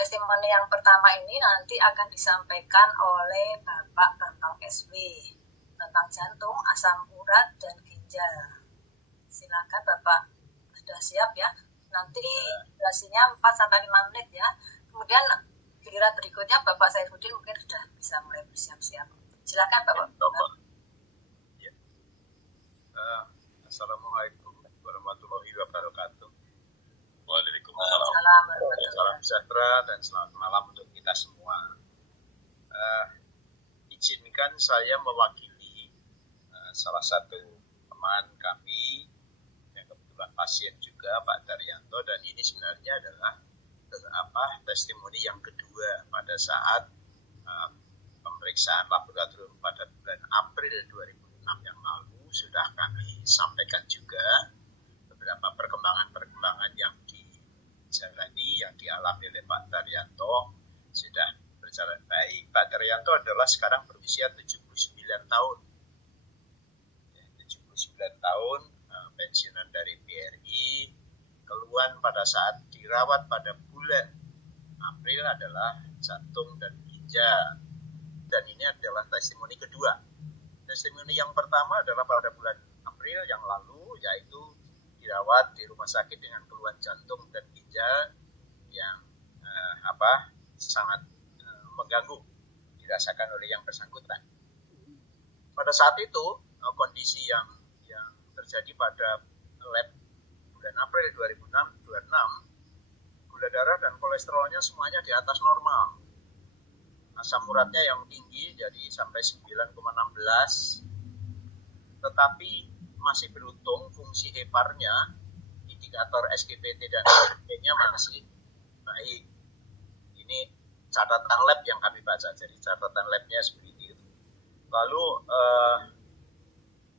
testimoni yang pertama ini nanti akan disampaikan oleh Bapak Bambang SW tentang jantung, asam urat, dan ginjal. Silakan Bapak, sudah siap ya? Nanti durasinya 4-5 menit ya. Kemudian giliran berikutnya Bapak Saifuddin mungkin sudah bisa mulai bersiap-siap. Silakan Bapak. Ya. Assalamualaikum warahmatullahi wabarakatuh. Waalaikumsalam. Salam sejahtera dan selamat malam untuk kita semua. Izinkan saya mewakili salah satu teman kami yang kebetulan pasien juga, Pak Daryanto, dan ini sebenarnya adalah testimoni yang kedua pada saat pemeriksaan laboratorium pada bulan April 2006 yang lalu. Sudah kami sampaikan juga beberapa perkembangan yang dijalani, yang dialami oleh Pak Daryanto sudah berjalan baik. Pak Daryanto adalah sekarang berusia 79 tahun. 79 tahun, pensiunan dari BRI, keluhan pada saat dirawat pada bulan April adalah jantung dan ginjal. Dan ini adalah testimoni kedua. Testimoni yang pertama adalah pada bulan April yang lalu, yaitu dirawat di rumah sakit dengan keluhan jantung dan ginjal yang sangat mengganggu dirasakan oleh yang bersangkutan. Pada saat itu kondisi yang terjadi pada lab bulan April 2006, gula darah dan kolesterolnya semuanya di atas normal. Asam uratnya yang tinggi jadi sampai 9,16, tetapi masih beruntung fungsi heparnya, indikator SGPT dan SGP-nya masih baik. Ini catatan lab yang kami baca, jadi catatan labnya seperti itu. Lalu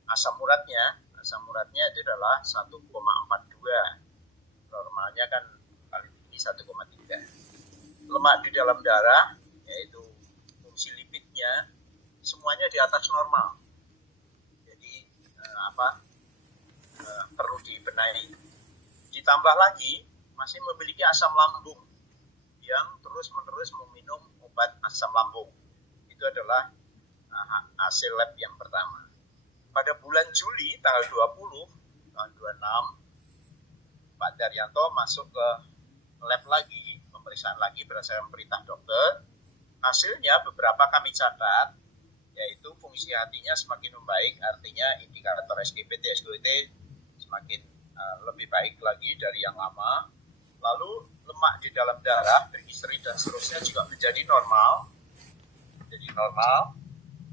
asam uratnya itu adalah 1,42, normalnya kan kali ini 1,3. Lemak di dalam darah, yaitu fungsi lipidnya, semuanya di atas normal. Jadi perlu dibenahi. Ditambah lagi masih memiliki asam lambung yang terus-menerus meminum obat asam lambung. Itu adalah hasil lab yang pertama. Pada bulan Juli tanggal 20 tahun 26, Pak Daryanto masuk ke lab lagi, pemeriksaan lagi berdasarkan perintah dokter. Hasilnya beberapa kami catat, yaitu fungsi hatinya semakin membaik, artinya indikator SGPT, SGOT semakin lebih baik lagi dari yang lama. Lalu lemak di dalam darah, trigliserid dan seterusnya juga menjadi normal.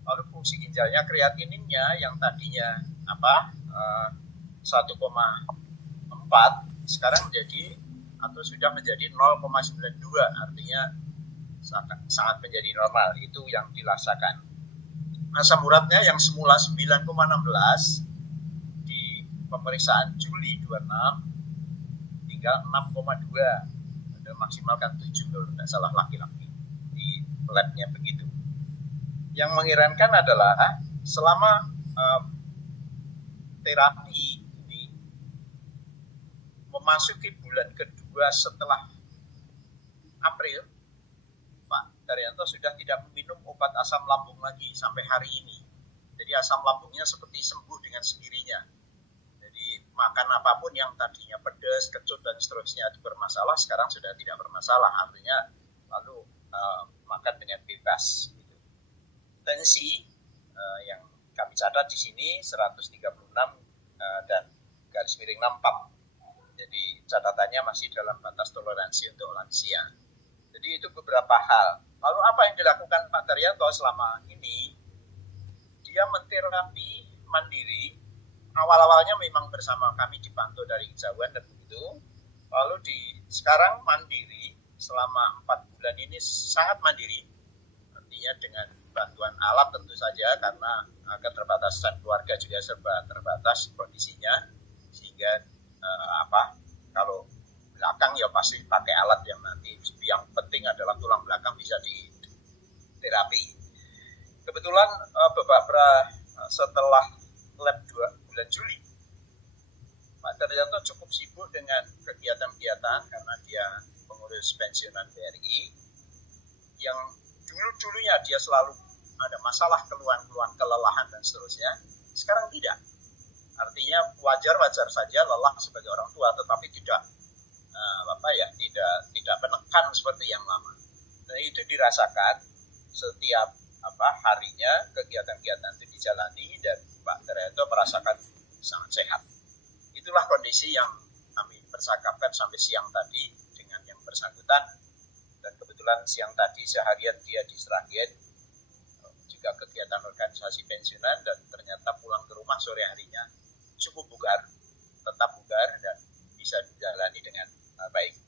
Lalu fungsi ginjalnya, kreatininnya yang tadinya 1,4 sekarang menjadi atau sudah menjadi 0,92, artinya sangat menjadi normal. Itu yang dirasakan. Asam uratnya yang semula 9,16 di pemeriksaan Juli 26 tinggal 6,2, ada maksimalkan 7 kalau tidak salah laki-laki di labnya begitu. Yang mengherankan adalah selama terapi ini memasuki bulan kedua setelah April, Pak Daryanto sudah tidak meminum obat asam lambung lagi sampai hari ini. Jadi asam lambungnya seperti sembuh dengan sendirinya. Jadi makan apapun yang tadinya pedas, kecut dan seterusnya itu bermasalah, sekarang sudah tidak bermasalah. Artinya lalu makan dengan bebas. Tensi yang kami catat di sini 136 dan garis miring 64. Jadi catatannya masih dalam batas toleransi untuk lansia. Jadi itu beberapa hal. Lalu apa yang dilakukan Pak Daryanto selama ini? Dia menterapi mandiri. Awal-awalnya memang bersama kami dipantau dari kejauhan dan begitu. Lalu sekarang mandiri selama 4 bulan ini sangat mandiri. Artinya dengan bantuan alat tentu saja, karena keterbatasan keluarga juga serba terbatas kondisinya, sehingga kalau belakang ya pasti pakai alat yang nanti yang penting adalah tulang belakang bisa diterapi. Kebetulan setelah lab 2 bulan Juli, Pak Daryanto cukup sibuk dengan kegiatan-kegiatan karena dia pengurus pensiunan BRI yang dulu-dulunya dia selalu ada masalah, keluhan-keluhan, kelelahan dan seterusnya, sekarang tidak. Artinya wajar-wajar saja lelah sebagai orang tua, tetapi tidak tidak menekan seperti yang lama. Dan itu dirasakan setiap harinya kegiatan-kegiatan itu dijalani dan Pak Daryanto merasakan sangat sehat. Itulah kondisi yang kami percakapkan sampai siang tadi dengan yang bersangkutan. Dan kebetulan siang tadi seharian dia di Sragen juga kegiatan organisasi pensiunan, dan ternyata pulang ke rumah sore harinya cukup bugar, tetap bugar dan bisa dijalani dengan baik.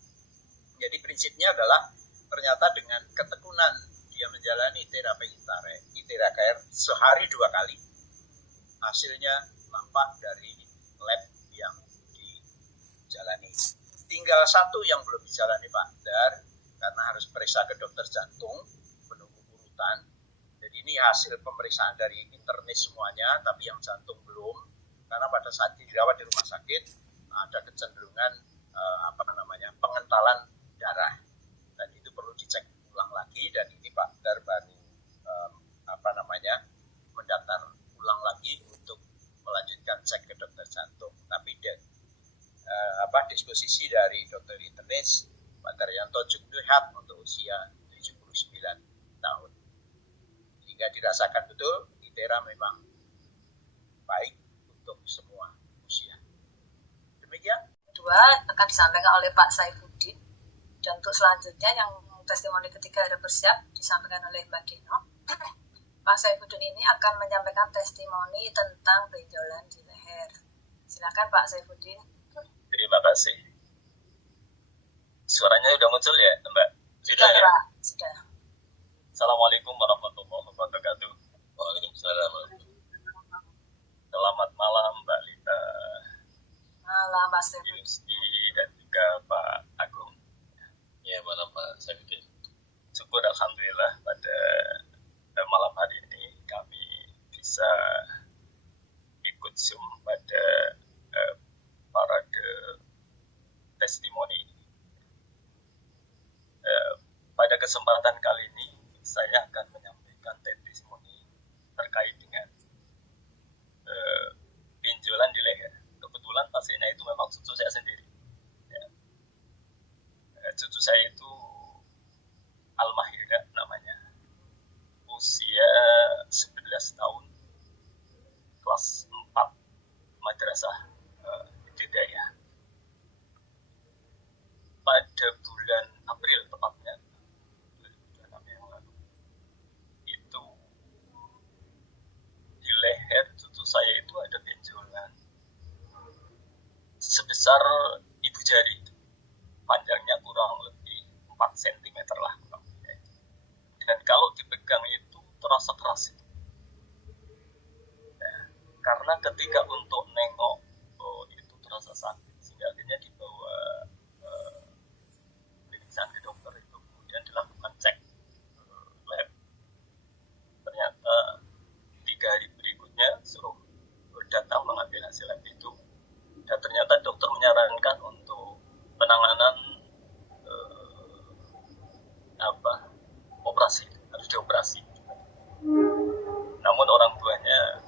Jadi prinsipnya adalah ternyata dengan ketekunan dia menjalani terapi ITERA Care sehari 2 kali, hasilnya nampak dari lab yang dijalani. Tinggal satu yang belum dijalani Pak Dar, karena harus periksa ke dokter jantung, menunggu urutan. Jadi ini hasil pemeriksaan dari internis semuanya, tapi yang jantung belum, karena pada saat dirawat di rumah sakit ada kecenderungan pengentalan darah, dan itu perlu dicek ulang lagi. Dan ini Pak Dar baru mendaftar ulang lagi untuk melanjutkan cek ke dokter jantung. Tapi disposisi dari dokter internis Pak Daryanto cukup sehat untuk usia 79 tahun, sehingga dirasakan betul ITERA memang baik untuk semua usia. Demikian. Kedua akan disampaikan oleh Pak Saifuddin, dan untuk selanjutnya yang testimoni ketiga ada bersiap disampaikan oleh Mbak Dino. Pak Saifuddin ini akan menyampaikan testimoni tentang benjolan di leher. Silakan Pak Saifuddin. Terima kasih. Suaranya udah muncul ya, Mbak? Sudah ya? Sudah. Assalamualaikum warahmatullahi wabarakatuh. Waalaikumsalam. Selamat malam Mbak Lita. Malam Pak Saifuddin. Dan juga Pak Agung. Ya, malam Pak Saifuddin. Syukur alhamdulillah pada malam hari ini kami bisa ikut Zoom pada parade testimoni. Pada kesempatan kali ini saya akan menyampaikan testimoni terkait dengan benjolan di leher. Kebetulan pasiennya itu memang cucu saya sendiri. Ya. Cucu saya itu Al-Mahira namanya, usia 11 tahun, kelas 4 madrasah Hidayah. Pada bulan April tepatnya, bulan April yang lalu, itu di leher cucu saya itu ada benjolan sebesar ibu jari, panjangnya kurang lebih 4 cm lah. Dan kalau dipegang itu terasa keras. Nah, karena ketika untuk nengok itu terasa sakit, sehingga akhirnya dibawa pemeriksaan ke dokter itu, kemudian dilakukan cek lab. Ternyata 3 hari berikutnya suruh datang mengambil hasil lab itu, dan ternyata dokter menyarankan untuk penanganan operasi, harus dioperasi. Namun orang tuanya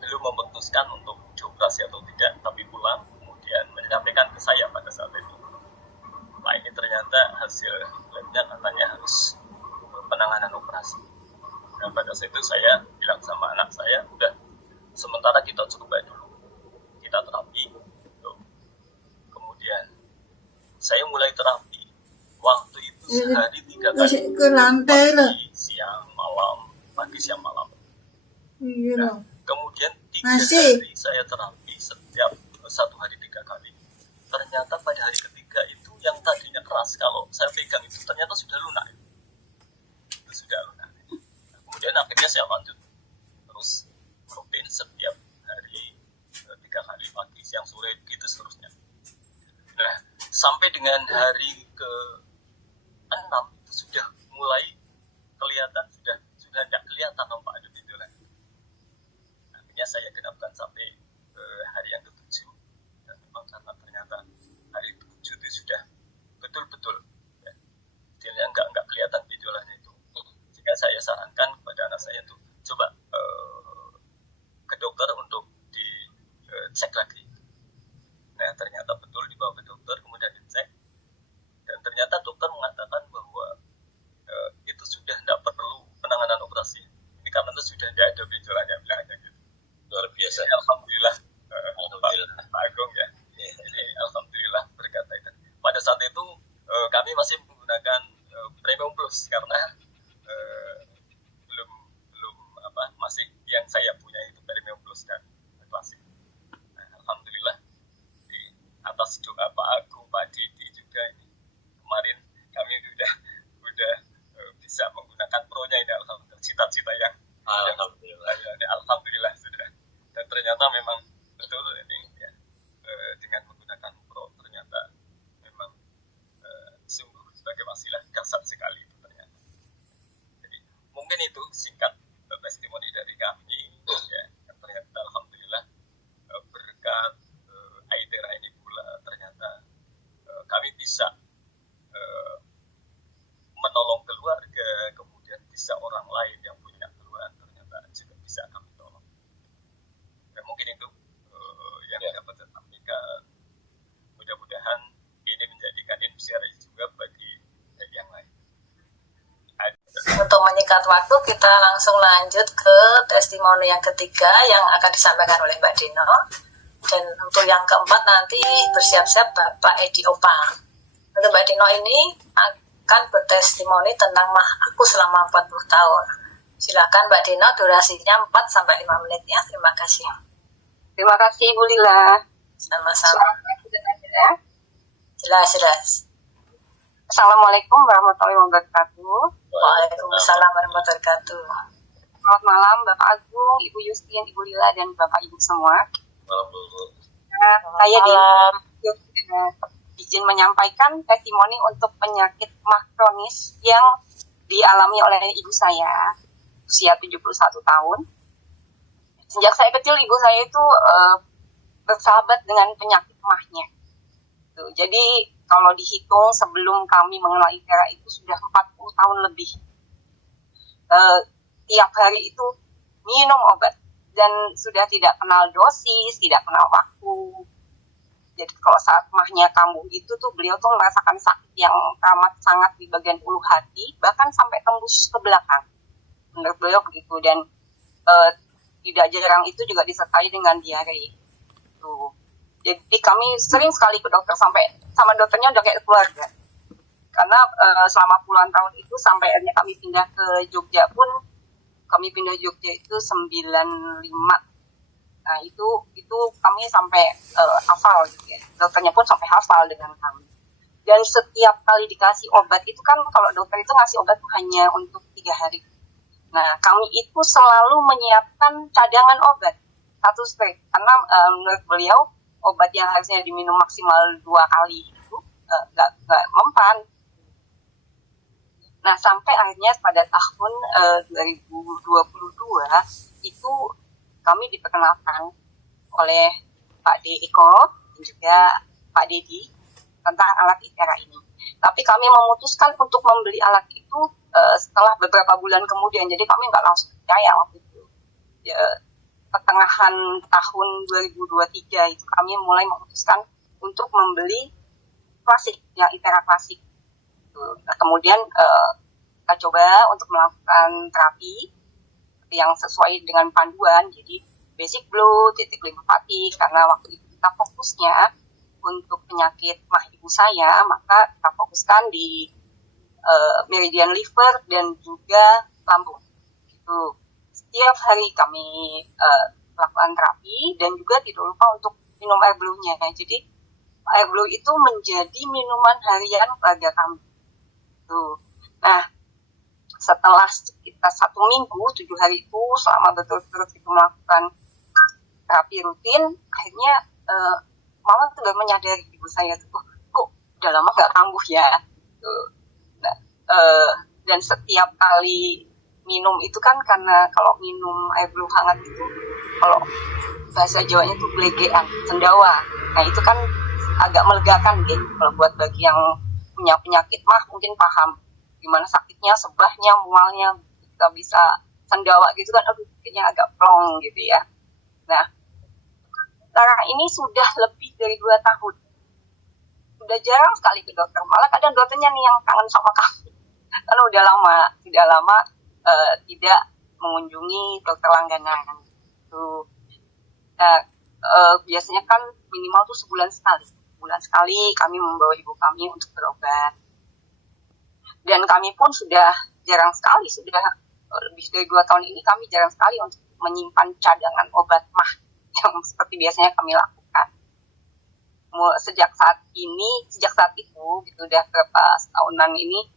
belum memutuskan untuk dioperasi atau tidak, tapi pulang kemudian menyampaikan ke saya pada saat itu, nah ini ternyata hasil labnya katanya harus penanganan operasi. Nah pada saat itu saya bilang sama anak saya, udah sementara kita coba dulu, kita terapi. Kemudian saya mulai terapi. Waktu itu sehari 3 kali, pagi, siang, malam, pagi, siang, malam. Nah, kemudian 3 hari saya terapi setiap 1 hari 3 kali. Ternyata pada hari ketiga itu yang tadinya keras, kalau saya pegang itu ternyata sudah lunak. Itu sudah lunak. Nah, kemudian akhirnya saya lanjut terus rutin setiap hari 3 kali, pagi, siang, sore, begitu seterusnya. Nah, sampai dengan hari ke-6 itu sudah mulai kelihatan, sudah tidak kelihatan nampak ada benjolan. Akhirnya saya genapkan sampai hari yang ke-7, dan memang karena ternyata hari ke-7 itu sudah betul-betul menggunakan Premium Plus karena belum masih yang saya punya itu Premium Plus dan Klasik. Nah, alhamdulillah di atas doa Pak Agung, Pak Didi juga ini kemarin kami udah bisa menggunakan Pro-nya ini, alhamdulillah, cita-cita yang alhamdulillah sudah. Dan ternyata memang betul ini ya, dengan menggunakan Pro ternyata memang sungguh sebagai wasilah dasar sekali itu ternyata. Jadi mungkin itu singkat testimoni dari kami ya, ternyata alhamdulillah berkat Aidera ini pula ternyata kami bisa menolong keluarga, kemudian bisa orang lain yang punya keluhan ternyata juga bisa kami tolong. Dan mungkin itu yang dapat saya sampaikan. Mudah-mudahan ini menjadikan inspirasi juga bagi yang lain. Untuk menyingkat waktu, kita langsung lanjut ke testimoni yang ketiga yang akan disampaikan oleh Mbak Dino. Dan untuk yang keempat nanti bersiap-siap Bapak Edi Opa. Untuk Mbak Dino ini akan bertestimoni tentang mah aku selama 40 tahun. Silakan Mbak Dino, durasinya 4-5 menit ya. Terima kasih. Terima kasih Ibu Lila. Sama-sama. Jelas. Assalamualaikum warahmatullahi wabarakatuh. Waalaikumsalam warahmatullahi wabarakatuh. Selamat malam Bapak Agung, Ibu Yustin, Ibu Lila, dan Bapak Ibu semua. Saya izin menyampaikan testimoni untuk penyakit mah kronis yang dialami oleh ibu saya usia 71 tahun. Sejak saya kecil ibu saya itu bersahabat dengan penyakit mahnya. Jadi kalau dihitung sebelum kami mengenal Aidera itu sudah 40 tahun lebih. Tiap hari itu minum obat dan sudah tidak kenal dosis, tidak kenal waktu. Jadi kalau saat mahnya kambuh itu tuh beliau tuh merasakan sakit yang amat sangat di bagian ulu hati, bahkan sampai tembus ke belakang. Menurut beliau begitu, dan tidak jarang itu juga disertai dengan diare. Tuh. Jadi kami sering sekali ke dokter, sampai sama dokternya udah kayak keluarga. Karena selama puluhan tahun itu sampai akhirnya kami pindah ke Jogja pun, kami pindah Jogja itu 95. Nah itu kami sampai hafal gitu ya. Dokternya pun sampai hafal dengan kami. Dan setiap kali dikasih obat itu kan, kalau dokter itu ngasih obat tuh hanya untuk 3 hari. Nah kami itu selalu menyiapkan cadangan obat 1 strip. Karena menurut beliau obat yang harusnya diminum maksimal 2 kali itu nggak mempan. Nah sampai akhirnya pada tahun 2022 itu kami diperkenalkan oleh Pak D. Eko dan juga Pak Dedi tentang alat Aidera ini. Tapi kami memutuskan untuk membeli alat itu setelah beberapa bulan kemudian. Jadi kami nggak langsung percaya waktu itu. Ya, pertengahan tahun 2023 itu kami mulai memutuskan untuk membeli klasik, ya Aidera klasik. Nah, kemudian kita coba untuk melakukan terapi yang sesuai dengan panduan, jadi basic blood, titik limfatik, karena waktu itu kita fokusnya untuk penyakit mah ibu saya, maka kita fokuskan di meridian liver dan juga lambung. Itu setiap hari kami lakukan terapi dan juga tidak lupa untuk minum air blue-nya. Jadi air blue itu menjadi minuman harian keluarga kami. Tuh. Nah, setelah sekitar 1 minggu, 7 hari itu selama berturut-turut itu melakukan terapi rutin, akhirnya mama sudah menyadari ibu saya tuh, kok udah lama nggak kambuh ya. Nah, dan setiap kali minum itu kan, karena kalau minum air blue hangat itu, kalau bahasa Jawanya itu glegean, sendawa. Nah itu kan agak melegakan gitu. Kalau buat bagi yang punya penyakit mah mungkin paham gimana sakitnya, sebahnya, mualnya, kita bisa sendawa gitu kan, aduh kayaknya agak plong gitu ya. Nah, sekarang ini sudah lebih dari 2 tahun. Sudah jarang sekali ke dokter, malah kadang dokternya nih yang kangen sama kami. Karena udah lama tidak mengunjungi dokter langganan. Tuh. Nah, biasanya kan minimal tuh sebulan sekali. Bulan sekali kami membawa ibu kami untuk berobat. kami pun sudah jarang sekali, sudah lebih dari 2 tahun ini kami jarang sekali untuk menyimpan cadangan obat mah yang seperti biasanya kami lakukan. Sejak saat itu gitu, udah berapa tahunan ini,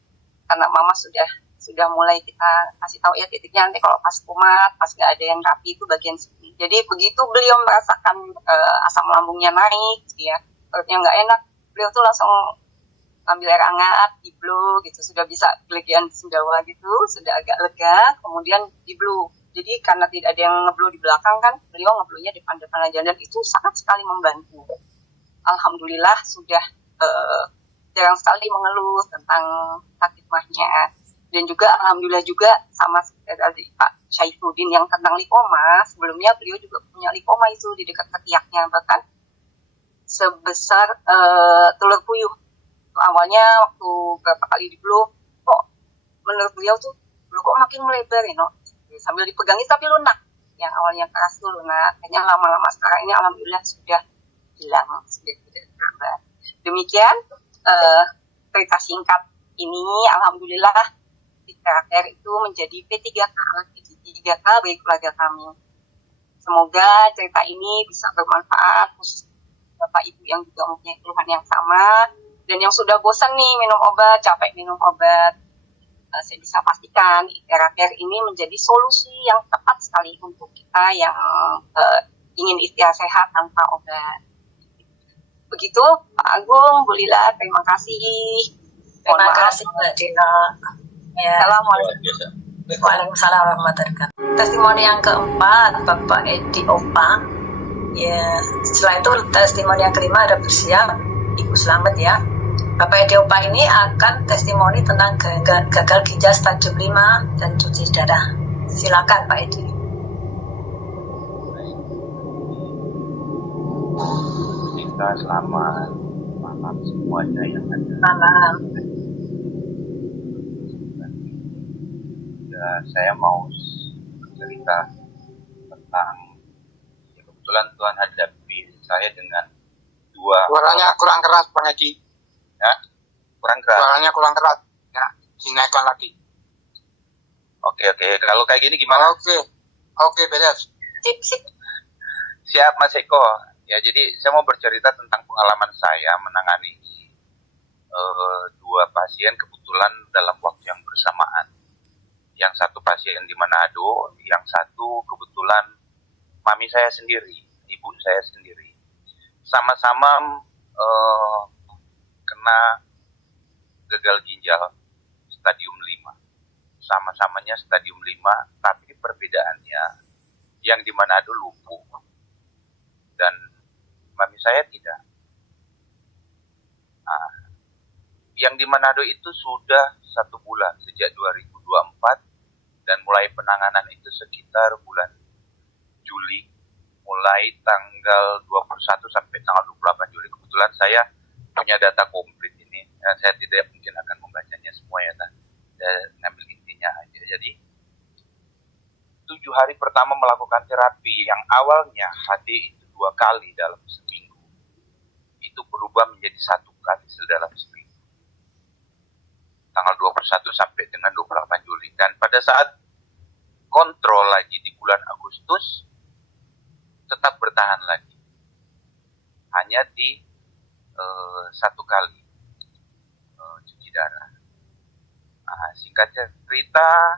karena mama sudah mulai kita kasih tahu ya titiknya nanti kalau pas kumat, pas nggak ada yang rapi itu bagian sini. Jadi begitu beliau merasakan asam lambungnya naik, gitu ya, perutnya nggak enak, beliau tuh langsung ambil air hangat, diblu gitu, sudah bisa kelegian sendawa gitu, sudah agak lega, kemudian diblu. Jadi karena tidak ada yang ngeblu di belakang kan, beliau ngeblunya depan-depan aja, dan itu sangat sekali membantu. Alhamdulillah sudah jarang sekali mengeluh tentang sakit mahnya. Dan juga alhamdulillah juga sama seperti tadi Pak Syaifuddin yang tentang lipoma, sebelumnya beliau juga punya lipoma itu di dekat ketiaknya, bahkan sebesar telur puyuh. Awalnya waktu berapa kali dibelu, kok menurut beliau tuh belu kok makin melebar ya, no? Sambil dipegangin tapi lunak. Yang awalnya keras tuh lunak, kayaknya lama-lama sekarang ini alhamdulillah sudah hilang, sudah tidak terlambat. Demikian cerita singkat ini, alhamdulillah Care itu menjadi P3K bagi keluarga kami. Semoga cerita ini bisa bermanfaat khusus Bapak Ibu yang juga mempunyai keluhan yang sama dan yang sudah bosan nih minum obat, capek minum obat. Saya bisa pastikan Care ini menjadi solusi yang tepat sekali untuk kita yang ingin istirahat sehat tanpa obat. Begitu Pak Agung, Bu Lila, terima kasih. Terima kasih Mbak Dina. Ya. Assalamualaikum. Waalaikumsalam warahmatullahi wabarakatuh. Testimoni yang keempat Bapak Edi Opa. Ya, setelah itu testimoni yang kelima ada bersiap Ibu Slamet ya. Bapak Edi Opa ini akan testimoni tentang gagal ginjal stadium 5 dan cuci darah. Silakan Pak Edi. Kita selamat malam semuanya yang ada. Malam. Saya mau cerita tentang kebetulan Tuhan hadapi saya dengan dua. Suaranya kurang keras Bang Edi. Ya, kurang keras. Suaranya kurang keras. Ya, dinaikkan lagi. Oke. Kalau kayak gini gimana? Oke, beres. Sip. Siap Mas Eko. Ya, jadi saya mau bercerita tentang pengalaman saya menangani dua pasien kebetulan dalam waktu yang bersamaan. Yang satu pasien di Manado, yang satu kebetulan mami saya sendiri, ibu saya sendiri. Sama-sama kena gagal ginjal stadium 5. Sama-samanya stadium 5, tapi perbedaannya yang di Manado lumpuh dan mami saya tidak. Nah, yang di Manado itu sudah 1 bulan sejak 2024 dan mulai penanganan itu sekitar bulan Juli, mulai tanggal 21 sampai tanggal 28 Juli. Kebetulan saya punya data komplit ini, saya tidak mungkin akan membacanya semua ya, saya ngambil intinya aja. Jadi 7 hari pertama melakukan terapi yang awalnya HD itu 2 kali dalam seminggu, itu berubah menjadi 1 kali dalam seminggu. Tanggal 21 sampai dengan 28 Juli. Dan pada saat kontrol lagi di bulan Agustus, tetap bertahan lagi. Hanya di 1 kali cuci darah. Nah, singkat cerita,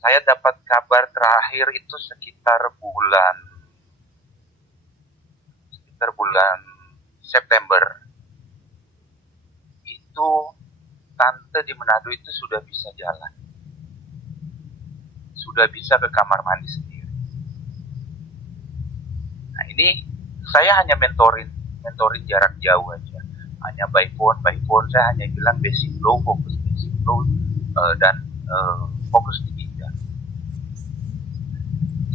saya dapat kabar terakhir itu sekitar bulan September. Itu tante di Manado itu sudah bisa jalan, sudah bisa ke kamar mandi sendiri. Nah ini saya hanya mentorin jarak jauh aja, hanya by phone. Saya hanya bilang basic flow, dan fokus di ginjal.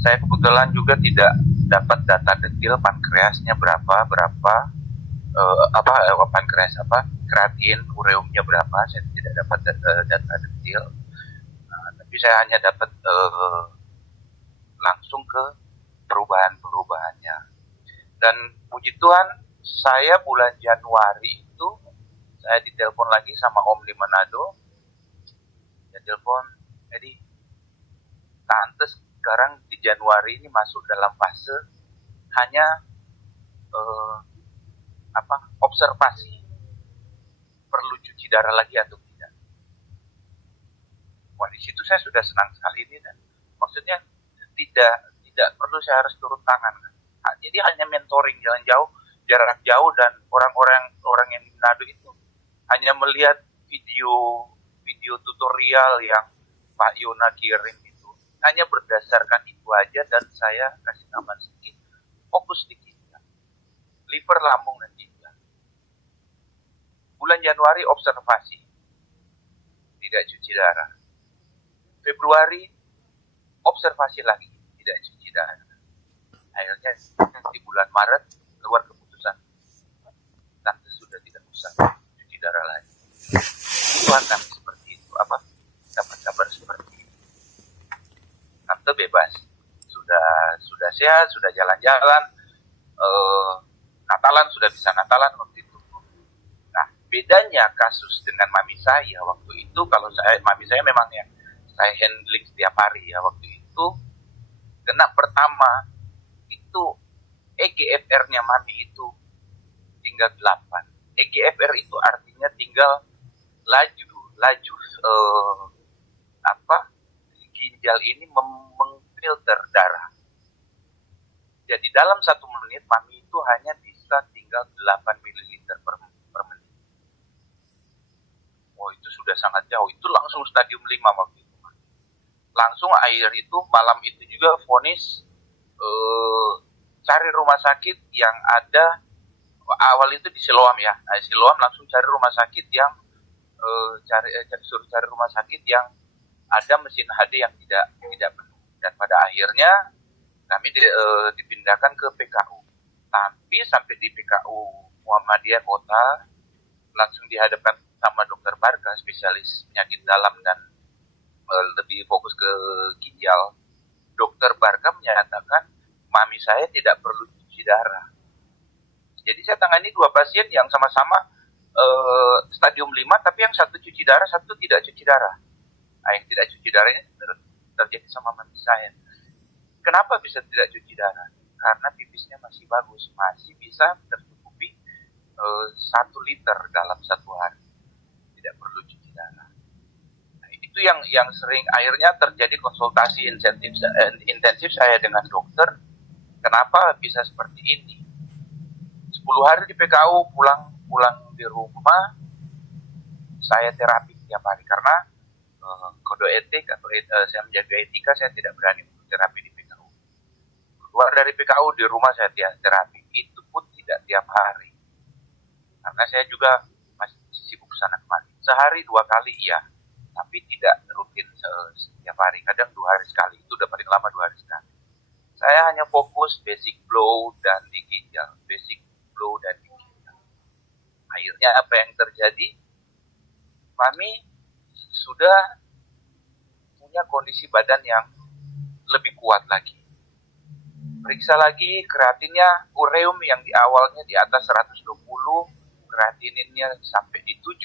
Saya kebetulan juga tidak dapat data detail pankreasnya berapa, kreatin, ureumnya berapa, saya tidak dapat data detail. Tapi saya hanya dapat langsung ke perubahannya. Dan puji Tuhan, saya bulan Januari itu saya ditelepon lagi sama Om di Manado. Dia telepon, Edi, tante sekarang di Januari ini masuk dalam fase hanya observasi, perlu cuci darah lagi atau tidak. Wah, di situ saya sudah senang sekali ini, dan maksudnya tidak perlu saya harus turun tangan. Jadi hanya mentoring jarak jauh, dan orang yang di Manado itu hanya melihat video tutorial yang Pak Yona kirim itu, hanya berdasarkan itu aja, dan saya kasih tambahan sedikit, fokus di ginjal, liver, lambung, dan ginjal. Bulan Januari observasi, tidak cuci darah. Februari observasi lagi, tidak cuci darah. Akhirnya di bulan Maret keluar keputusan, tante sudah tidak usah cuci darah lagi. Tuhan kami seperti itu, dapat kabar seperti itu. Tante bebas, sudah sehat, sudah jalan-jalan, Natalan sudah bisa Natalan waktu itu. Nah, bedanya kasus dengan mami saya waktu itu, kalau mami saya memang ya saya handling setiap hari ya, waktu itu kena pertama itu EGFR-nya mami itu tinggal 8. EGFR itu artinya tinggal laju ginjal ini mengfilter darah. Jadi dalam 1 menit mami itu hanya bisa tinggal 8 ml per menit. Oh, itu sudah sangat jauh. Itu langsung stadium 5 waktu itu. Langsung air itu malam itu juga vonis cari rumah sakit yang ada, awal itu di Siloam ya. Nah, Siloam langsung cari rumah sakit yang suruh cari rumah sakit yang ada mesin HD yang tidak penuh. Dan pada akhirnya kami dipindahkan ke PKU. Tapi sampai di PKU Muhammadiyah Kota, langsung dihadapkan sama Dokter Barka, spesialis penyakit dalam dan lebih fokus ke ginjal. Dokter Barka menyatakan mami saya tidak perlu cuci darah. Jadi saya tangani 2 pasien yang sama-sama stadium 5, tapi yang satu cuci darah, satu tidak cuci darah. Nah, yang tidak cuci darahnya terjadi sama mami saya. Kenapa bisa tidak cuci darah? Karena pipisnya masih bagus, masih bisa tercukupi 1 liter dalam 1 hari. Tidak perlu cuci darah. Nah, itu yang sering akhirnya terjadi konsultasi intensif saya dengan dokter. Kenapa bisa seperti ini? 10 hari di PKU, pulang di rumah, saya terapi tiap hari karena kode etik atau saya menjaga etika, saya tidak berani untuk terapi di PKU. Keluar dari PKU, di rumah saya terapi, itu pun tidak tiap hari. Karena saya juga masih sibuk sana kemari. Sehari 2 kali iya, tapi tidak rutin setiap hari. Kadang 2 hari sekali, itu udah paling lama 2 hari sekali. Saya hanya fokus basic flow dan di ginjal, basic flow dan di ginjal. Akhirnya apa yang terjadi? Mami sudah punya kondisi badan yang lebih kuat lagi. Periksa lagi kreatinnya, ureum yang di awalnya di atas 120, kreatininnya sampai di 7,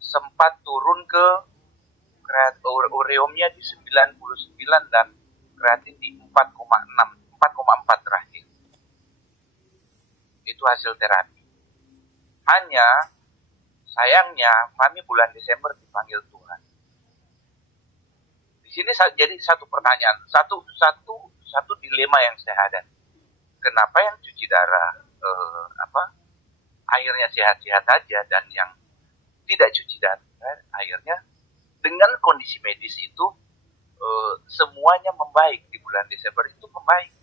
sempat turun ke ureumnya di 99 dan kreatin di 4,4 terakhir. Itu hasil terapi. Hanya sayangnya mami bulan Desember dipanggil Tuhan. Di sini jadi satu pertanyaan, satu dilema yang saya hadapi. Kenapa yang cuci darah airnya sehat-sehat aja, dan yang tidak cuci darah airnya dengan kondisi medis itu semuanya membaik. Di bulan Desember itu membaik.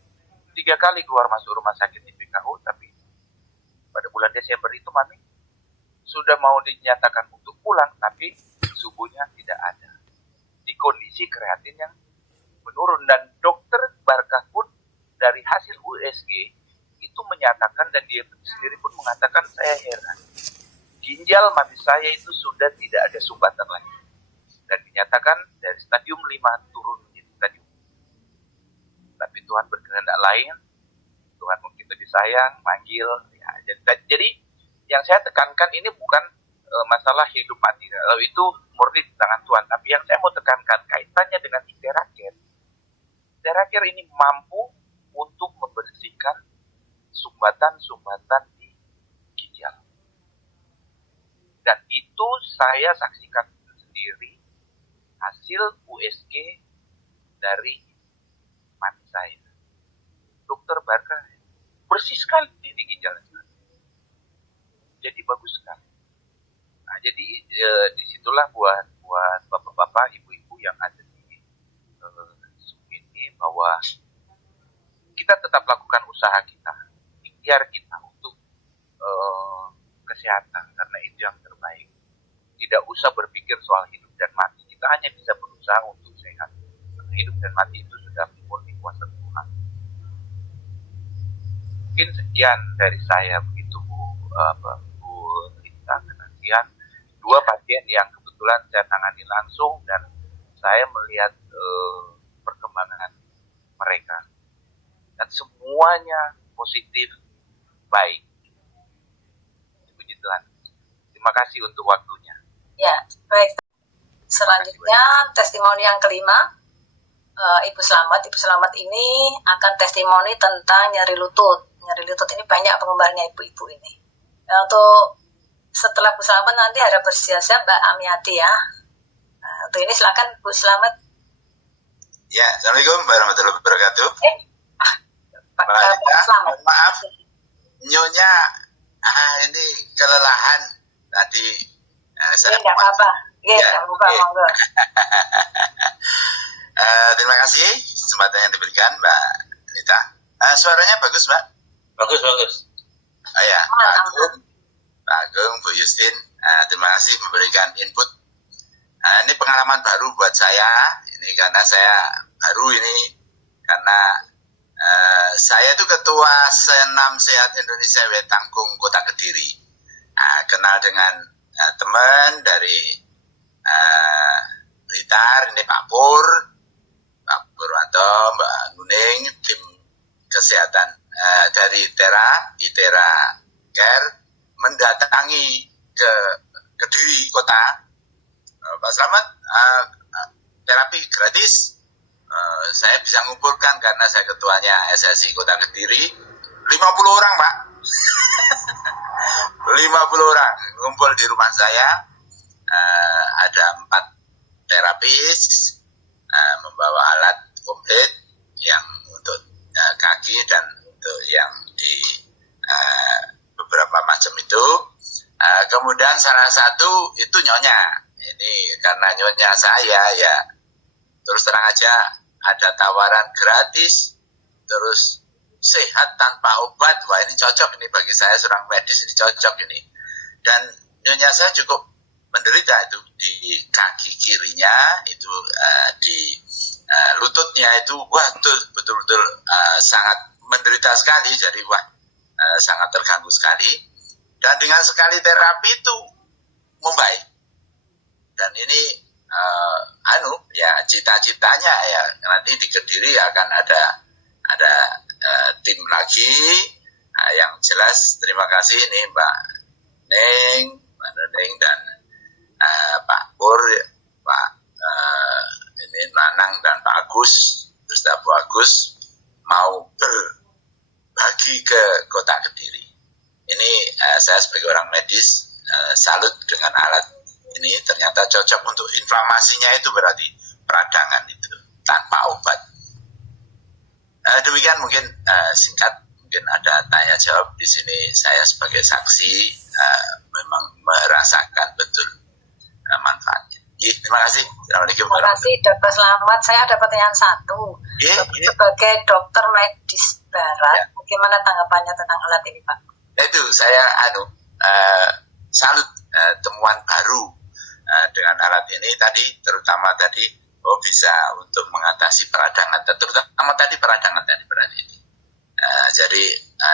3 kali keluar masuk rumah sakit di PKU, tapi pada bulan Desember itu mami sudah mau dinyatakan untuk pulang, tapi subuhnya tidak ada. Di kondisi kreatin yang menurun, dan dokter Barkah pun dari hasil USG itu menyatakan, dan dia sendiri pun mengatakan, saya heran. Ginjal mami saya itu sudah tidak ada sumbatan lagi. Dan dinyatakan dari stadium 5 turun menjadi stadium. Tapi Tuhan berkehendak lain. Tuhan mungkin lebih sayang, manggil. Ya, jadi yang saya tekankan ini bukan masalah hidup mati. Itu murni di tangan Tuhan. Tapi yang saya mau tekankan kaitannya dengan Interaker. Interaker ini mampu untuk membersihkan sumbatan-sumbatan di ginjal. Dan itu saya saksikan sendiri hasil USG dari mati saya. Dokter Barka bersih sekali di ginjal. Jadi bagus sekali. Nah, jadi disitulah buat bapak-bapak, ibu-ibu yang ada di Zoom ini bahwa kita tetap lakukan usaha kita, ikhtiar kita untuk kesehatan karena itu yang terbaik. Tidak usah berpikir soal hidup dan mati. Kita hanya bisa berusaha untuk sehat. Karena hidup dan mati itu sudah murni kuasa Tuhan. Mungkin sekian dari saya begitu Bu Rita. Kemudian 2 pasien yang kebetulan saya tangani langsung dan saya melihat perkembangan mereka dan semuanya positif, baik. Puji Tuhan. Terima kasih untuk waktunya. Ya, baik. Selanjutnya testimoni yang kelima, Ibu Slamet. Ibu Slamet ini akan testimoni tentang nyeri lutut. Nyeri lutut ini banyak penggemarnya ibu-ibu ini. Nah, untuk setelah Bu Slamet nanti ada bersiap-siap Mbak Amiati ya. Nah, untuk ini silakan Bu Slamet. Ya, Assalamualaikum warahmatullahi wabarakatuh. Pak Slamet. Maaf, nyonya ini kelelahan tadi. Saya tidak apa-apa. Iya, tidak apa-apa, monggo. Terima kasih kesempatan yang diberikan Mbak Rita. Suaranya bagus Mbak? Bagus. Ya, Pak Agung, Bu Justin, terima kasih memberikan input. Ini pengalaman baru buat saya. Ini karena saya baru ini karena saya itu ketua Senam Sehat Indonesia Wetangkung Kota Kediri. Kenal dengan teman dari Blitar, ini Pak Purwanto, Mbak Nuning, tim kesehatan dari ITERA Care mendatangi ke Kediri Kota. Pak Slamet, terapi gratis. Saya bisa ngumpulkan karena saya ketuanya SSI Kota Kediri 50 orang Pak. 50 orang ngumpul di rumah saya. Ada 4 terapis membawa alat komplit yang untuk kaki dan untuk yang di beberapa macam itu. Kemudian salah satu itu nyonya. Ini karena nyonya saya ya terus terang aja ada tawaran gratis terus sehat tanpa obat. Wah, ini cocok ini bagi saya seorang medis, ini cocok ini. Dan nyonya saya cukup menderita itu di kaki kirinya itu di lututnya itu wah betul-betul sangat menderita sekali. Jadi wah sangat terganggu sekali. Dan dengan sekali terapi itu membaik. Dan ini ya cita-citanya ya nanti di Kediri akan ada tim lagi. Yang jelas terima kasih ini Mbak Neng dan Pak Pur, Pak ini Nanang dan Pak Agus, Ustaz Bu Agus mau berbagi ke Kota Kediri. Ini saya sebagai orang medis salut dengan alat ini, ternyata cocok untuk inflamasinya itu berarti peradangan itu tanpa obat. Demikian mungkin singkat, mungkin ada tanya jawab di sini. Saya sebagai saksi memang merasakan betul manfaatnya. Terima kasih. Assalamualaikum. Terima kasih Dokter Slamet. Saya ada pertanyaan satu. Sebagai dokter medis barat, bagaimana tanggapannya tentang alat ini Pak? Itu saya salut temuan baru dengan alat ini tadi, terutama tadi bisa untuk mengatasi peradangan, terutama tadi peradangan tadi berarti ini. Jadi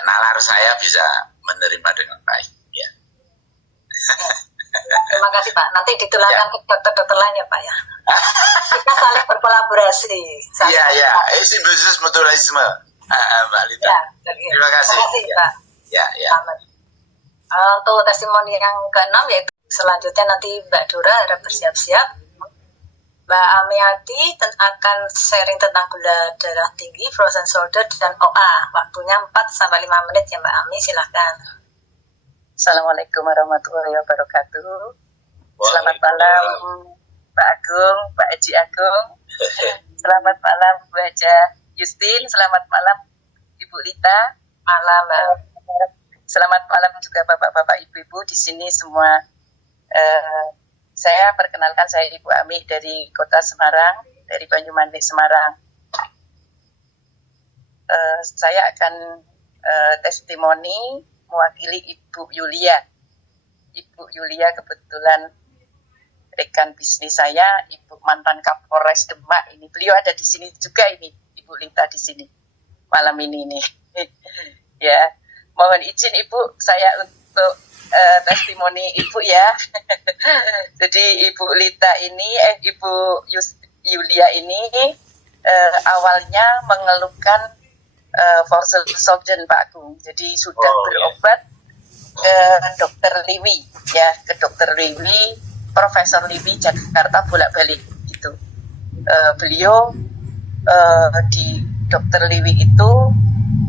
nalar saya bisa menerima dengan baik. Ya. Terima kasih Pak. Nanti ditularkan ke dokter-dokter lain ya Pak ya. Kita saling berkolaborasi. Iya. Simbiosis mutualisme, Mbak Lita. Ya, terima kasih. Terima kasih Pak. Ya. Untuk testimoni yang ke-6 yaitu Selanjutnya nanti Mbak Dora harap bersiap-siap. Mbak Amiati akan sharing tentang gula darah tinggi, frozen shoulder, dan OA. Waktunya 4-5 menit ya Mbak Ami, silahkan. Assalamualaikum warahmatullahi wabarakatuh. Selamat malam Pak Agung, Pak Haji Agung. Selamat malam Bu Haja Justin, selamat malam Ibu Lita. Malam Mbak. Selamat malam juga Bapak-bapak, Ibu-ibu di sini semua. Saya perkenalkan, saya Ibu Ami dari Kota Semarang, dari Banyumanik, Semarang. Saya akan testimoni mewakili Ibu Yulia. Ibu Yulia kebetulan rekan bisnis saya, Ibu mantan Kapolres Demak ini. Beliau ada di sini juga ini, Ibu Lita di sini malam ini nih. Ya, mohon izin Ibu, saya untuk testimoni Ibu ya. Jadi Ibu Lita ini, Ibu Yulia ini awalnya mengeluhkan frozen shoulder Pak Agung. Jadi sudah berobat ke Dokter Liwi ya, ke Dokter Liwi, Profesor Liwi Jakarta bolak-balik gitu. Beliau di Dokter Liwi itu,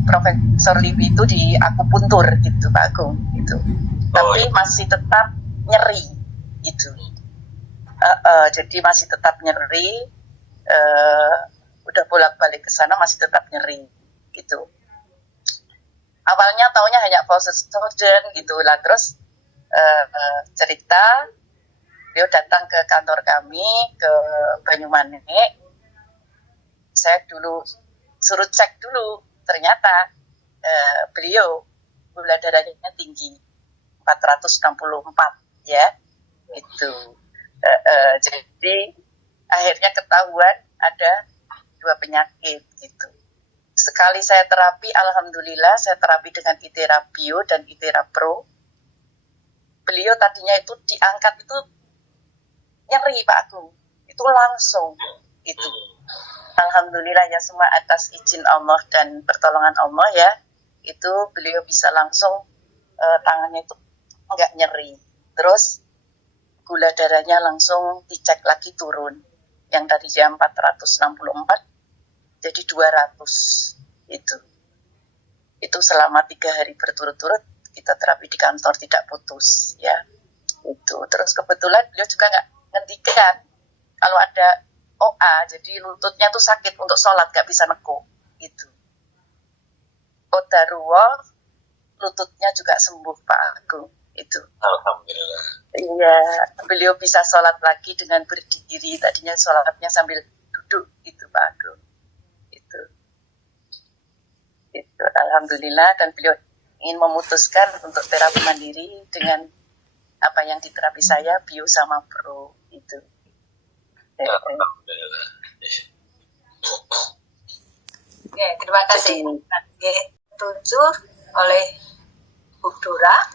Profesor Liwi itu di akupuntur gitu Pak Agung gitu. Tapi masih tetap nyeri gitu. Jadi masih tetap nyeri, udah bolak-balik ke sana masih tetap nyeri gitu. Awalnya taunya hanya frozen shoulder gitu lah, terus cerita beliau datang ke kantor kami ke Banyumanik. Saya dulu suruh cek dulu, ternyata beliau gula darahnya tinggi 464 ya itu. Jadi akhirnya ketahuan ada 2 penyakit gitu. Sekali saya terapi, alhamdulillah saya terapi dengan Itera Bio dan Itera Pro. Beliau tadinya itu diangkat itu nyeri Pak Agung, itu langsung itu. Alhamdulillah ya, semua atas izin Allah dan pertolongan Allah ya, itu beliau bisa langsung tangannya itu nggak nyeri. Terus gula darahnya langsung dicek lagi turun, yang tadi jam 464 jadi 200 itu selama 3 hari berturut-turut kita terapi di kantor tidak putus ya itu. Terus kebetulan beliau juga nggak ngendikan kalau ada OA, jadi lututnya tuh sakit untuk sholat nggak bisa neko gitu. Qadarullah, lututnya juga sembuh Pak Agung itu. Alhamdulillah. Iya, beliau bisa sholat lagi dengan berdiri. Tadinya sholatnya sambil duduk gitu Pak Agung. Itu alhamdulillah, dan beliau ingin memutuskan untuk terapi mandiri dengan apa yang diterapi saya, Bio sama Pro itu. Alhamdulillah. Oke, terima kasih. Tujuh oleh Bu Dora.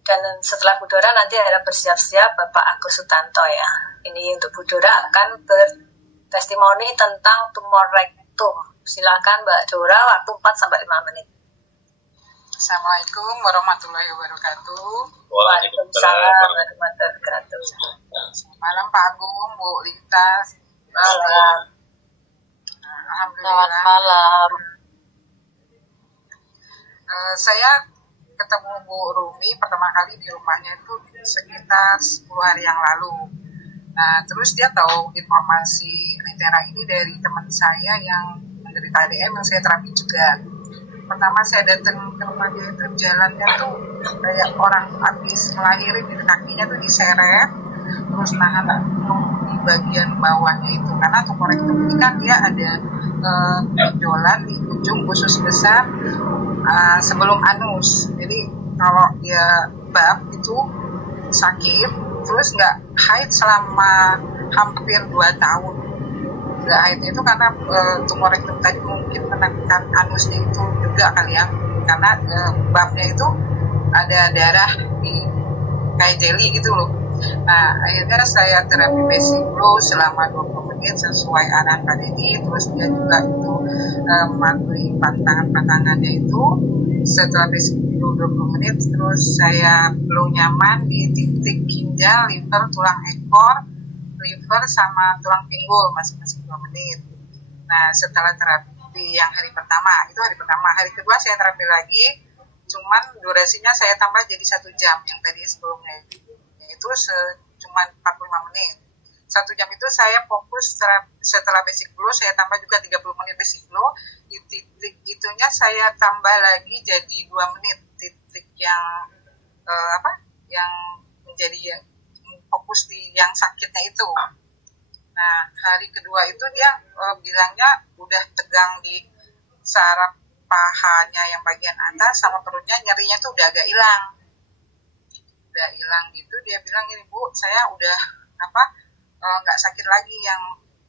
Dan setelah Bu Dora nanti harap bersiap-siap Bapak Agus Sutanto ya. Ini untuk Bu Dora akan bertestimoni tentang tumor rektum. Silakan Mbak Dora, waktu 4-5 menit. Assalamualaikum warahmatullahi wabarakatuh. Waalaikumsalam warahmatullahi wabarakatuh. Selamat malam Pak Agung, Bu Lita. Malam. Alhamdulillah. Selamat malam. Saya ketemu Bu Rumi pertama kali di rumahnya itu sekitar 10 hari yang lalu. Nah, terus dia tahu informasi Itera ini dari teman saya yang menderita ADM yang saya terapi juga. Pertama saya datang ke rumah dia itu jalannya tuh kayak orang habis ngelahirin, di kakinya tuh diseret, terus nahan di bagian bawahnya itu, karena tumor rektum ini kan dia ada benjolan di ujung usus besar sebelum anus. Jadi kalau dia bab itu sakit, terus nggak haid selama hampir 2 tahun. Nggak haid itu karena tumor rektum tadi mungkin menekan anusnya itu juga kali ya, karena babnya itu ada darah di kayak jelly gitu loh. Nah, akhirnya saya terapi basic flow selama 20 menit sesuai arahan Pak Dedi. Terus dia juga itu mematuhi pantangan-pantangannya itu. setelah basic dulu 20 menit, terus saya blow nyaman di titik ginjal, liver, tulang ekor, liver sama tulang pinggul masing-masing 2 menit. Nah, setelah terapi yang hari pertama, itu hari pertama. Hari kedua saya terapi lagi, cuman durasinya saya tambah jadi 1 jam. Yang tadi sebelumnya itu cuma 45 menit. 1 jam itu saya fokus setelah basic blow, saya tambah juga 30 menit basic blow. Di titik itunya saya tambah lagi jadi 2 menit. Titik yang yang menjadi fokus di yang sakitnya itu. Nah, hari kedua itu dia bilangnya udah tegang di saraf pahanya yang bagian atas sama perutnya, nyerinya tuh udah agak hilang. Udah hilang gitu, dia bilang gini, Bu, saya udah nggak sakit lagi yang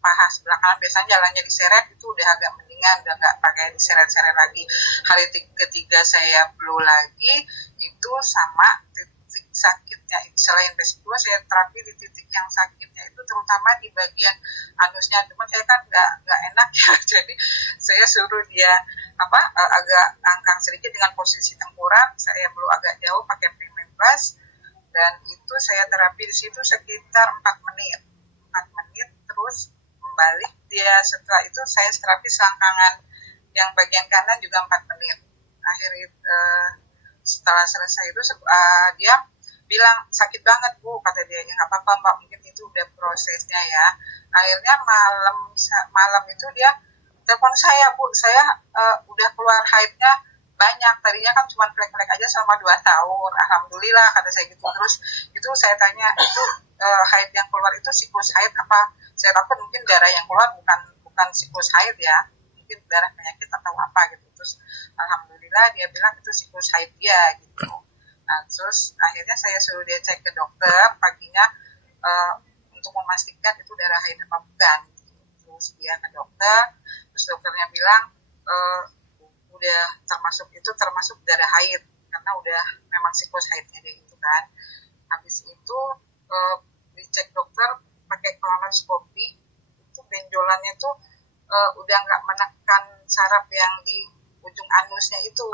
paha sebelah kanan, biasanya jalannya diseret, itu udah agak mendingan, udah nggak pakai diseret-seret lagi. Hari ketiga saya blow lagi, itu sama titik sakitnya, selain basic blow saya terapi di titik yang sakitnya itu terutama di bagian anusnya, cuman saya kan nggak enak ya, jadi saya suruh dia agak angkat sedikit dengan posisi tengkurap, saya blow agak jauh pakai payment plus, dan itu saya terapi di situ sekitar 4 menit, terus balik dia. Setelah itu saya terapi selangkangan yang bagian kanan juga 4 menit. Akhirnya setelah selesai itu dia bilang sakit banget, Bu, kata dia. Ya nggak apa-apa, Mbak, mungkin itu udah prosesnya ya. Akhirnya malam itu dia telepon saya, Bu, saya udah keluar haidnya banyak, tadinya kan cuma flek-flek aja selama 2 tahun, alhamdulillah, kata saya gitu. Terus itu saya tanya, itu haid yang keluar itu siklus haid apa? Saya takut mungkin darah yang keluar bukan siklus haid ya, mungkin darah penyakit atau apa gitu. Terus alhamdulillah dia bilang itu siklus haid dia gitu. Nah, terus akhirnya saya suruh dia cek ke dokter paginya untuk memastikan itu darah haid apa bukan. Terus dia ke dokter, terus dokternya bilang udah termasuk darah haid karena udah memang siklus haidnya dia itu kan. Habis itu dicek dokter pakai kolonoskopi, itu benjolannya tuh udah nggak menekan saraf yang di ujung anusnya itu,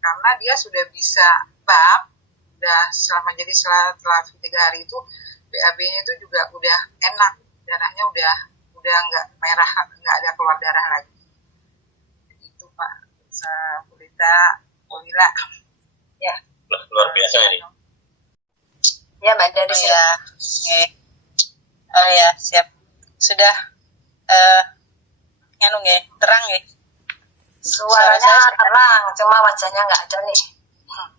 karena dia sudah bisa bab, setelah 3 hari itu BAB-nya itu juga udah enak, darahnya udah nggak merah, nggak ada keluar darah lagi. Itu Pak, Ulila. Ya. Luar biasa ini. Ya, Mbak dari sini. Oh ya, siap. Sudah terang ya. Suaranya terang, cuma wajahnya nggak ada nih.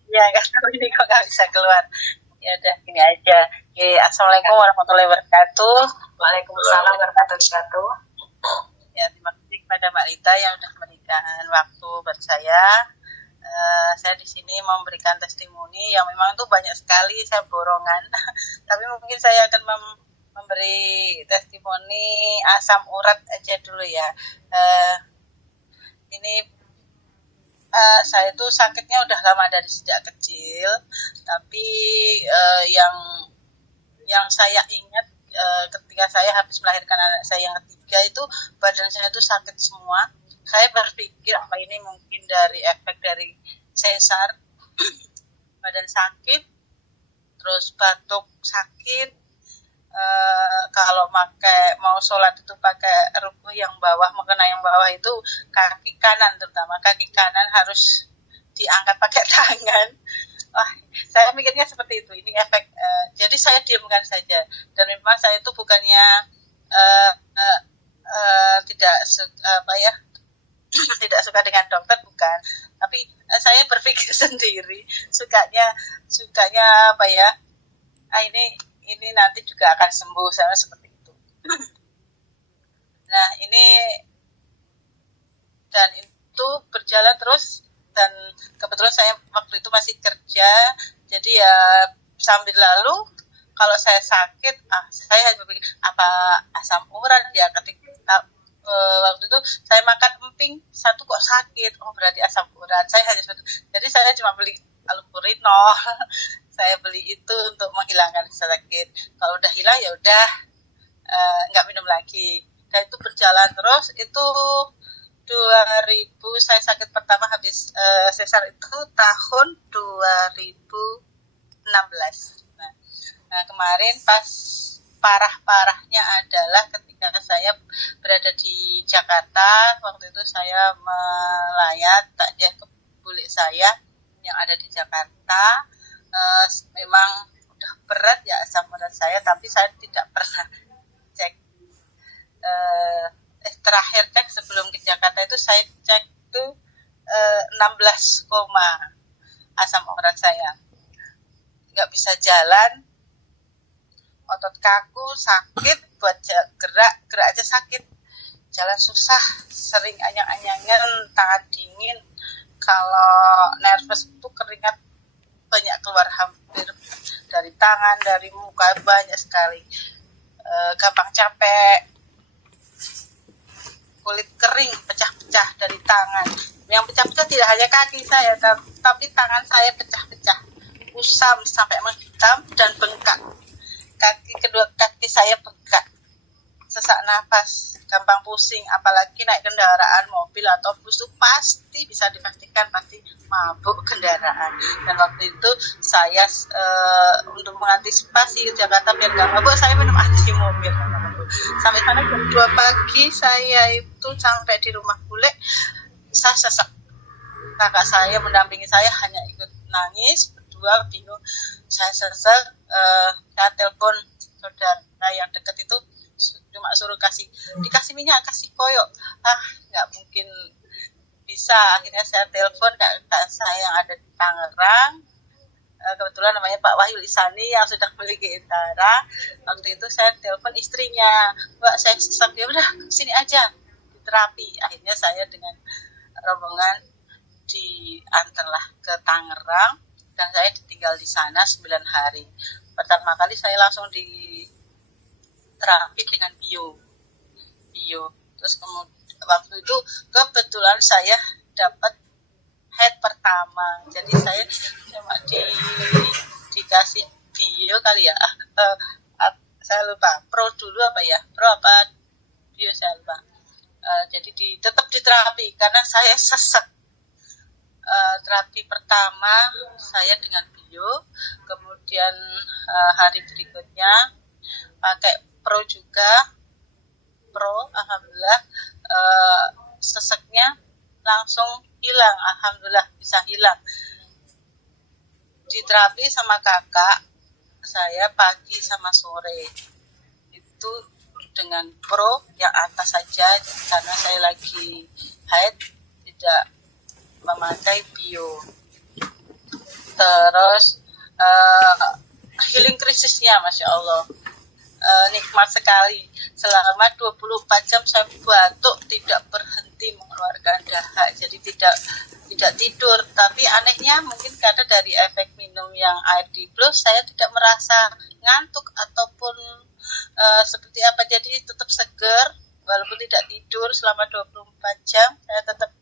Ya, nggak tahu ini kok nggak bisa keluar. Ya udah, gini aja. Assalamualaikum warahmatullahi wabarakatuh. Waalaikumsalam warahmatullahi wabarakatuh. Ya, terima kasih kepada Mbak Rita yang sudah memberikan waktu buat saya. Saya di sini memberikan testimoni yang memang itu banyak sekali saya borongan. Tapi mungkin saya akan memberi testimoni asam urat aja dulu ya. Saya tuh sakitnya udah lama dari sejak kecil, tapi yang saya ingat ketika saya habis melahirkan anak saya yang ketiga itu badan saya tuh sakit semua. Saya berpikir apa ini mungkin dari efek dari sesar, badan sakit, terus batuk sakit. Kalau mau sholat itu pakai ruku yang bawah, mengena yang bawah itu kaki kanan, terutama kaki kanan harus diangkat pakai tangan. Wah, saya mikirnya seperti itu. Ini efek. Jadi saya diamkan saja. Dan memang saya itu bukannya tidak suka dengan dokter, bukan. Tapi saya berpikir sendiri, sukanya ini nanti juga akan sembuh, sama seperti itu. Nah, dan itu berjalan terus, dan kebetulan saya waktu itu masih kerja, jadi ya sambil lalu kalau saya sakit, saya berpikir apa asam urat ya, ketika waktu itu saya makan emping satu kok sakit, berarti asam urat. Saya hanya jadi saya cuma beli alpurinol. Saya beli itu untuk menghilangkan sakit. Kalau udah hilang ya udah nggak minum lagi. Dan itu berjalan terus. Itu 2000 saya sakit pertama habis sesar itu tahun 2016. Nah, kemarin pas parah-parahnya adalah ketika saya berada di Jakarta. Waktu itu saya melayat takziah ke bule saya yang ada di Jakarta. Memang udah berat ya asam urat saya, tapi saya tidak pernah cek. Terakhir cek sebelum ke Jakarta itu saya cek tuh 16, asam urat saya. Nggak bisa jalan, otot kaku, sakit, buat gerak aja sakit, jalan susah, sering anyang-anyangan, tangan dingin. Kalau nervous itu keringat banyak keluar, hampir dari tangan, dari muka, banyak sekali. Gampang capek, kulit kering, pecah-pecah dari tangan. Yang pecah-pecah tidak hanya kaki saya, tapi tangan saya pecah-pecah, kusam sampai menghitam dan bengkak. Kedua kaki saya bengkak, sesak nafas, gampang pusing, apalagi naik kendaraan mobil atau bus itu pasti bisa dipastikan pasti mabuk kendaraan. Dan waktu itu saya untuk mengantisipasi ke Jakarta biar nggak mabuk, saya minum anti mobil. Sampai sana jam 2 pagi saya itu sampai di rumah bule, saya sesak. Kakak saya mendampingi saya, hanya ikut nangis, berdua bingung. Saya sesak, saya telepon saudara yang dekat itu, cuma suruh dikasih minyak, kasih koyok. Nggak mungkin bisa. Akhirnya saya telepon kakak saya yang ada di Tangerang, kebetulan namanya Pak Wahyu Lisani yang sudah memiliki Intara. Waktu itu saya telepon istrinya, Mbak saya sesak, ya udah sini aja di terapi. Akhirnya saya dengan rombongan diantarlah ke Tangerang dan saya ditinggal di sana 9 hari. Pertama kali saya langsung di terapi dengan bio. Terus kemudian waktu itu kebetulan saya dapat head pertama, jadi saya cuma dikasih bio kali ya, saya lupa, pro dulu apa ya, pro apa bio saya lupa. Jadi tetap di terapi karena saya sesek. Terapi pertama saya dengan bio, kemudian hari berikutnya pakai pro juga, alhamdulillah seseknya langsung hilang, alhamdulillah bisa hilang. Di terapi sama kakak saya pagi sama sore itu dengan pro yang atas saja karena saya lagi haid, tidak memakai bio. Terus healing krisisnya Masya Allah nikmat sekali. Selama 24 jam saya batuk tidak berhenti mengeluarkan dahak, jadi tidak tidur. Tapi anehnya mungkin karena dari efek minum yang air di plus, saya tidak merasa ngantuk ataupun seperti apa, jadi tetap segar walaupun tidak tidur selama 24 jam. Saya tetap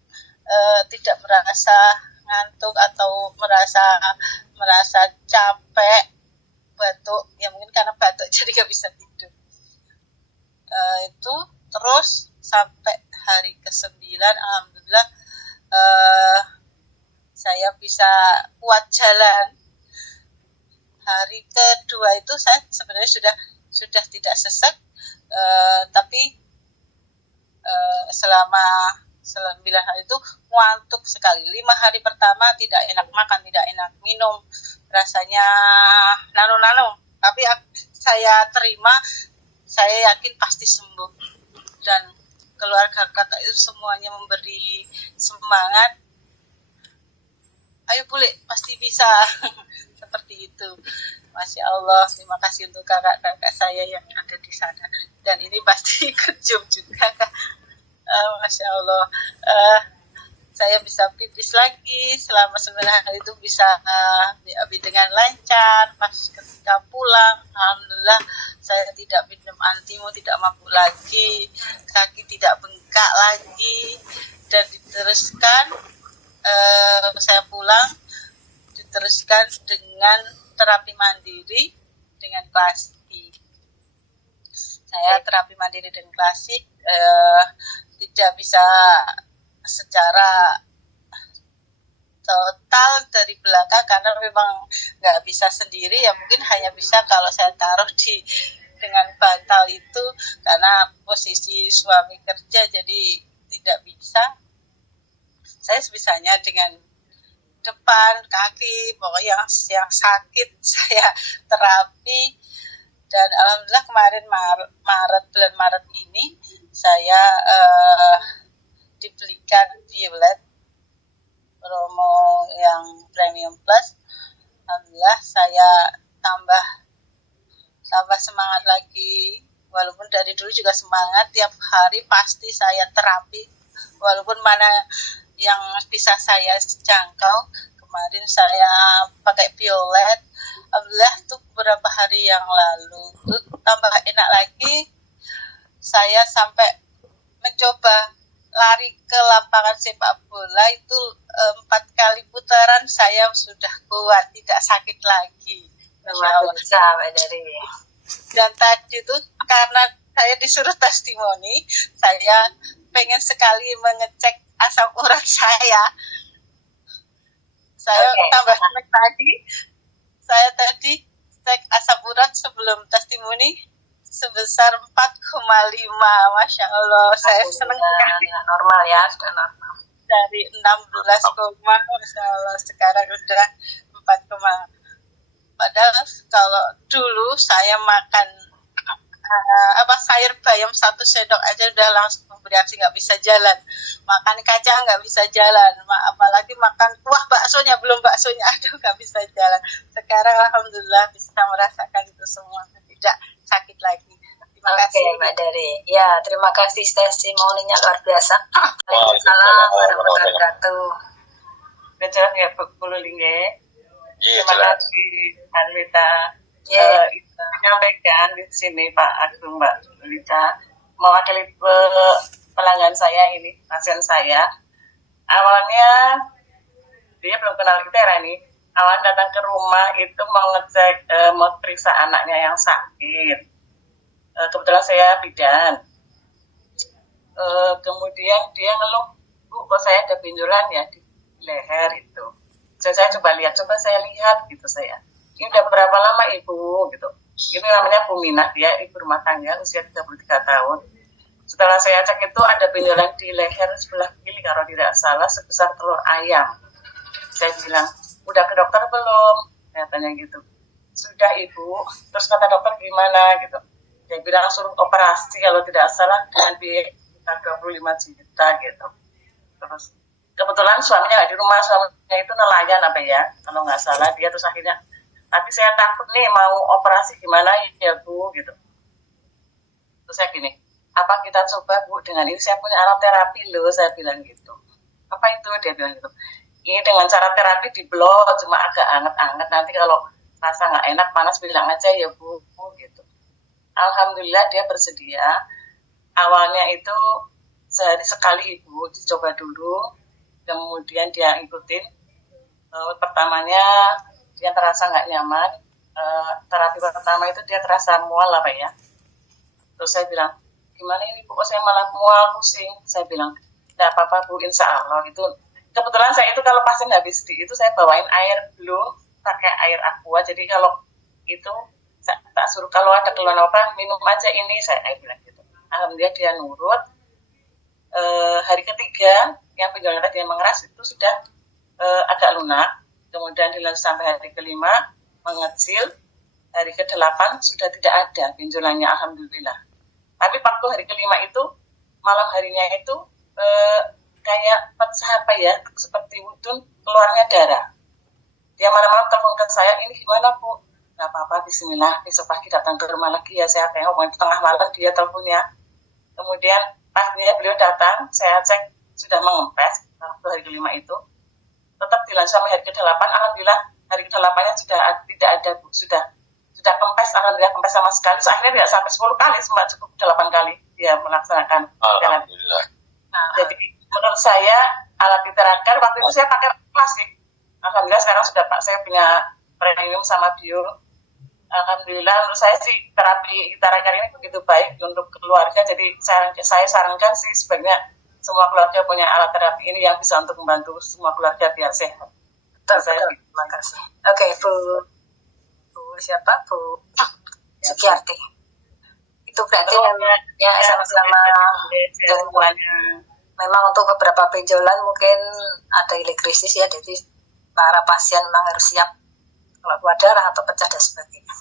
tidak merasa ngantuk atau merasa capek, batuk, ya mungkin karena batuk jadi gak bisa tidur. Itu terus sampai hari ke-9 alhamdulillah saya bisa kuat jalan. Hari kedua itu saya sebenarnya sudah tidak sesek, tapi selama 9 hari itu ngantuk sekali. 5 hari pertama tidak enak makan, tidak enak minum, rasanya nano-nano. Tapi saya terima, saya yakin pasti sembuh. Dan keluarga kakak itu semuanya memberi semangat. Ayo boleh, pasti bisa. Seperti itu. Masya Allah, terima kasih untuk kakak-kakak saya yang ada di sana. Dan ini pasti ikut Zoom juga, Kak. Masya Allah, saya bisa pipis lagi selama 9 hari itu bisa dengan lancar. Pas ketika pulang, alhamdulillah saya tidak minum antimo, tidak mabuk lagi, kaki tidak bengkak lagi, dan diteruskan saya pulang diteruskan dengan terapi mandiri dengan klasik. Saya terapi mandiri dengan klasik, tidak bisa secara total dari belakang, karena memang nggak bisa sendiri ya, mungkin hanya bisa kalau saya taruh dengan bantal itu, karena posisi suami kerja jadi tidak bisa. Saya sebisanya dengan depan, kaki, pokoknya yang sakit saya terapi. Dan alhamdulillah kemarin bulan Maret ini saya dibelikan violet promo yang premium plus. Alhamdulillah saya tambah semangat lagi, walaupun dari dulu juga semangat, tiap hari pasti saya terapi walaupun mana yang bisa saya jangkau. Kemarin saya pakai violet, alhamdulillah tuh beberapa hari yang lalu tuh tambah enak lagi. Saya sampai mencoba lari ke lapangan sepak bola itu 4 kali putaran saya sudah kuat, tidak sakit lagi. Bisa, Mbak Dari. Dan tadi itu karena saya disuruh testimoni, saya pengen sekali mengecek asam urat saya. Saya tambah cek tadi. Saya tadi cek asam urat sebelum testimoni sebesar 4,5. Masya Allah, saya senang sekali. Normal ya, sudah normal. Dari 16, Masya Allah, sekarang udah 4, padahal kalau dulu saya makan sayur bayam 1 sendok aja udah langsung bereaksi, nggak bisa jalan. Makan kacang nggak bisa jalan, apalagi makan kuah baksonya, belum baksonya aduh nggak bisa jalan. Sekarang alhamdulillah bisa merasakan itu semua, tidak sakit lagi. Terima kasih Mbak Dari. Ya, terima kasih testimoninya luar biasa. Waalaikumsalam warahmatullahi wabarakatuh. Kejelas ya Bu Lingge. Terima kasih Anwita. Menyampaikan di sini Pak Agung, Mbak Lita, mewakili pelanggan saya ini, pasien saya. Awalnya dia belum kenal ITERA ini. Awal datang ke rumah itu mau ngecek, mau periksa anaknya yang sakit. Kebetulan saya bidan. Kemudian dia ngeluh, Bu, kok saya ada benjolan ya di leher itu. Saya coba lihat gitu saya. Ini udah berapa lama Ibu gitu. Ini namanya Bu Minah, dia ibu rumah tangga usia 33 tahun. Setelah saya cek itu ada benjolan di leher sebelah kiri kalau tidak salah sebesar telur ayam. Saya bilang, udah ke dokter belum? Saya tanya gitu. Sudah Ibu. Terus kata dokter gimana gitu. Dia bilang suruh operasi kalau tidak salah dengan biaya 25 juta gitu. Terus kebetulan suaminya nggak di rumah, suaminya itu nelayan apa ya, kalau nggak salah dia terus akhirnya, tapi saya takut nih mau operasi gimana ya Bu gitu. Terus saya gini, apa kita coba Bu dengan ini, saya punya alat terapi loh, saya bilang gitu. Apa itu? Dia bilang gitu. Ini dengan cara terapi di blok, cuma agak anget-anget, nanti kalau rasa nggak enak panas bilang aja ya Bu gitu. Alhamdulillah dia bersedia. Awalnya itu sehari sekali Ibu dicoba dulu, kemudian dia ikutin. Pertamanya dia terasa nggak nyaman. Terapi pertama itu dia terasa mual apa ya. Terus saya bilang, gimana ini Bu, saya malah mual, pusing. Saya bilang, nggak apa-apa Bu, insya Allah. Itu kebetulan saya itu kalau pasien habis itu saya bawain air blue, pakai air aqua. Jadi kalau itu saya tak suruh kalau ada keluhan apa minum aja ini, saya bilang gitu. Alhamdulillah dia nurut. Hari ketiga yang benjolan dia mengeras itu sudah agak lunak. Kemudian dilanjut sampai hari ke-5 mengecil. Hari ke-8 sudah tidak ada benjolannya, alhamdulillah. Tapi waktu hari ke-5 itu malam harinya itu kayak pecah apa ya, seperti wudun keluarnya darah. Dia malam-malam telepon ke saya, ini gimana Bu? Nggak apa-apa, bismillah, besok pagi datang ke rumah lagi ya, saya tengok, di tengah malam dia teleponnya. Kemudian paginya beliau datang, saya cek sudah mengempes waktu hari ke-5 itu. Tetap dilanjut sampai hari ke-8, alhamdulillah hari ke-8-nya sudah tidak ada Bu, sudah kempes, alhamdulillah kempes sama sekali. So, akhirnya tidak sampai 10 kali, cuma cukup 8 kali dia melaksanakan. Alhamdulillah. Jadi menurut saya alat terapi waktu itu saya pakai klasik. Alhamdulillah sekarang sudah saya punya premium sama bio. Alhamdulillah menurut saya sih terapi terapi ini begitu baik untuk keluarga. Jadi saya sarankan sih sebaiknya semua keluarga punya alat terapi ini yang bisa untuk membantu semua keluarga biar sehat. Betul. Terima kasih. Oke, Bu siapa? Bu Sukiarti. Itu berarti ya sama-sama memang untuk beberapa benjolan mungkin ada krisis ya, jadi para pasien memang harus siap kalau keluar darah atau pecah dan sebagainya.